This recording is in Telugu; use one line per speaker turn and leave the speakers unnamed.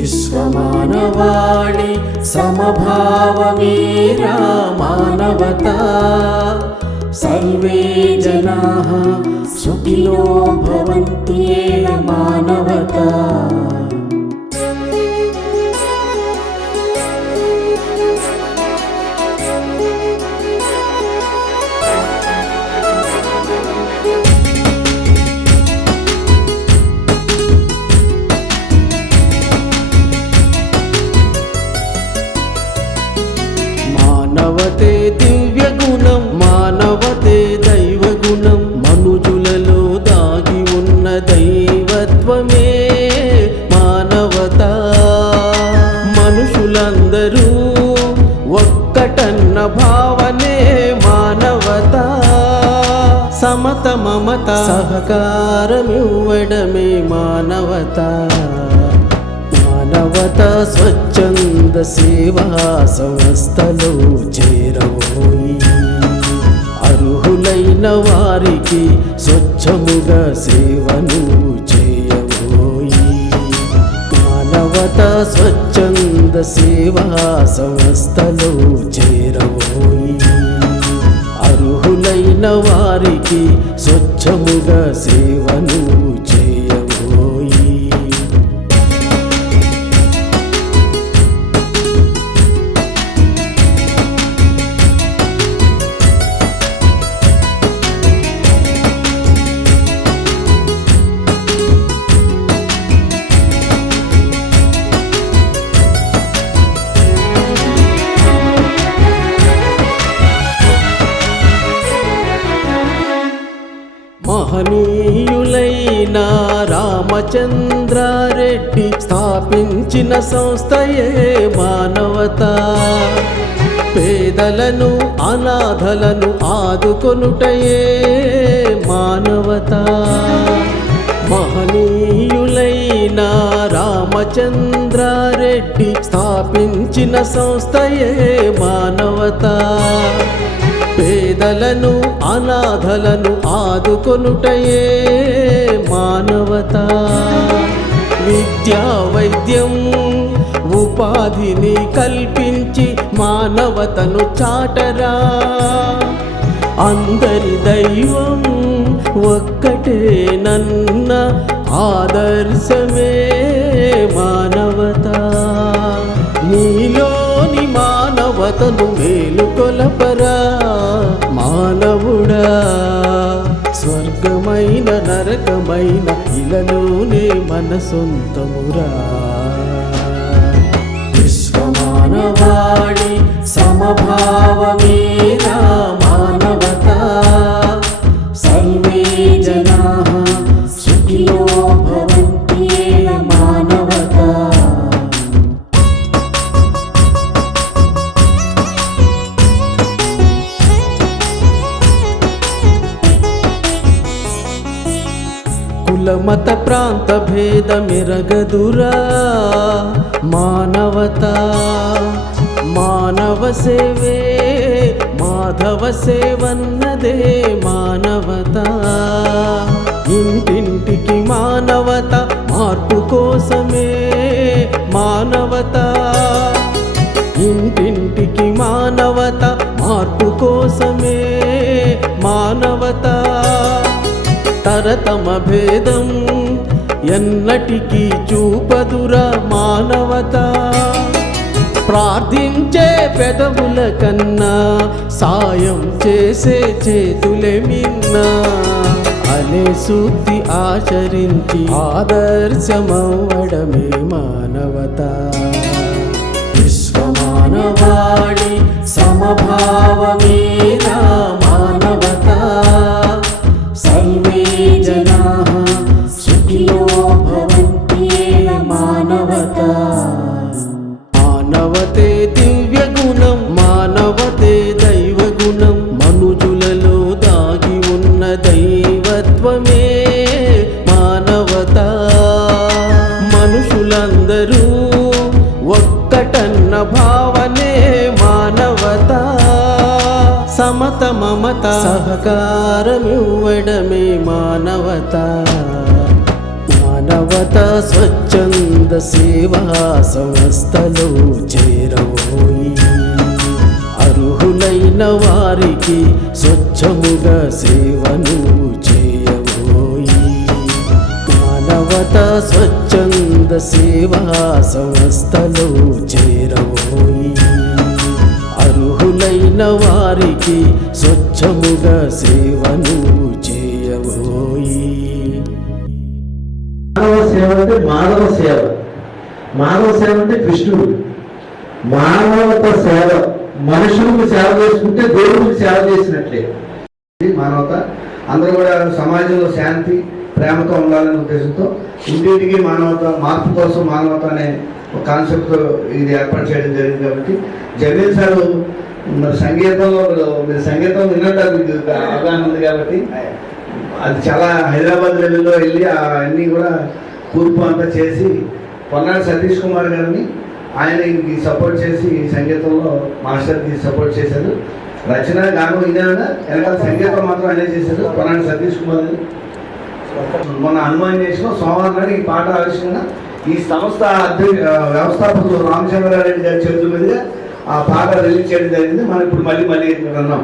विश्वमानवाणि समभावमेरा मानवता सर्वे जनाः सुखिनो भवन्ते मानवता। మానవతే దివ్య గుణం మానవతే దైవ గుణం మనుజులలో దాగి ఉన్న దైవత్వమే మానవత. మనుషులందరూ ఒక్కటన్న భావనే మానవత. సమత మమత సహకారమివ్వడమే మానవత. మానవత స్వచ్ఛంద సేవా సంస్థలో చేరబోయి అర్హులైన వారికి స్వచ్ఛముగా సేవను చేయబోయి మానవత స్వచ్ఛంద సేవా సంస్థలో చేరబోయి అర్హులైన వారికి స్వచ్ఛముగా సేవను మహనీయులైన రామచంద్రారెడ్డి స్థాపించిన సంస్థయే మానవత. పేదలను అనాథలను ఆదుకొనుటయే మానవత. మహనీయులైన రామచంద్రారెడ్డి స్థాపించిన సంస్థయే మానవత. పేదలను అనాథలను ఆదుకొనుటయే మానవత. విద్యా వైద్యం ఉపాధిని కల్పించి మానవతను చాటరా. అందరి దైవం ఒక్కటే నన్న ఆదర్శమే మానవత. నీలో మానవతను మేలుకొలపరా మానవుడా. స్వర్గమైన నరకమైన ఇలలోనే మన సొంతమురా విశ్వమానవాళి సమభావమేనా కుల మత ప్రాంత భేదమిరగదురా. మానవత మానవ సేవే మాధవ సేవన్నదే మానవత. ఇంటింటికి మానవత మార్పు కోసం తరతమ భేదం ఎన్నటికీ చూపదురా మానవత. ప్రార్థించే పెదవుల కన్నా సాయం చేసే చేతులే మిన్నా. అనే సూక్తి ఆచరించి ఆదర్శమవడమే మానవత. విశ్వమానవాణి సమభావమేనా సహకారమివ్వడమే మానవత. మానవత స్వచ్ఛంద సేవా సంస్థలో చేరబోయి అర్హులైన వారికి స్వచ్ఛముగా సేవను చేయబోయి మానవత స్వచ్ఛంద సేవా సంస్థలో చేరబోయి అర్హులైన వారికి స్వచ్ఛముగా సేవను చేయబోయి.
మానవ సేవ అంటే మానవ సేవ. మానవ సేవ అంటే కృష్ణుడు. మానవత సేవ. మనుషులకు సేవ చేసుకుంటే దేవుడికి సేవ చేసినట్లే.
మానవత. అందరూ కూడా సమాజంలో శాంతి ప్రేమతో ఉండాలనే ఉద్దేశంతో ఇంటింటికి మానవత మార్పు కోసం మానవత అనే ఒక కాన్సెప్ట్ ఇది ఏర్పాటు చేయడం జరిగింది కాబట్టి జగన్ సార్ మరి సంగీతంలో మీరు సంగీతం విన్నట్టు మీకు అవగాహన ఉంది కాబట్టి అది చాలా హైదరాబాద్ లెవెల్లో వెళ్ళి అన్నీ కూడా కూర్పు అంతా చేసి పొన్నాడు సతీష్ కుమార్ గారిని ఆయన సపోర్ట్ చేసి సంగీతంలో మాస్టర్కి సపోర్ట్ చేశారు. రచన గానం ఇదేనా? వెనకాల సంగీతం మాత్రం ఆయన చేశారు పొన్నాడు సతీష్ కుమార్ మొన్న హనుమాన్ చేసిన సోమవారం నాడు ఈ పాట ఆవిష్కరణ. ఈ సంస్థ అధ్యక్ష వ్యవస్థాపకులు రామచంద్రారెడ్డి గారి చేతుల మీదుగా ఆ పాట రిలీజ్ చేయడం జరిగింది. మనం ఇప్పుడు మళ్ళీ మళ్ళీ అన్నాం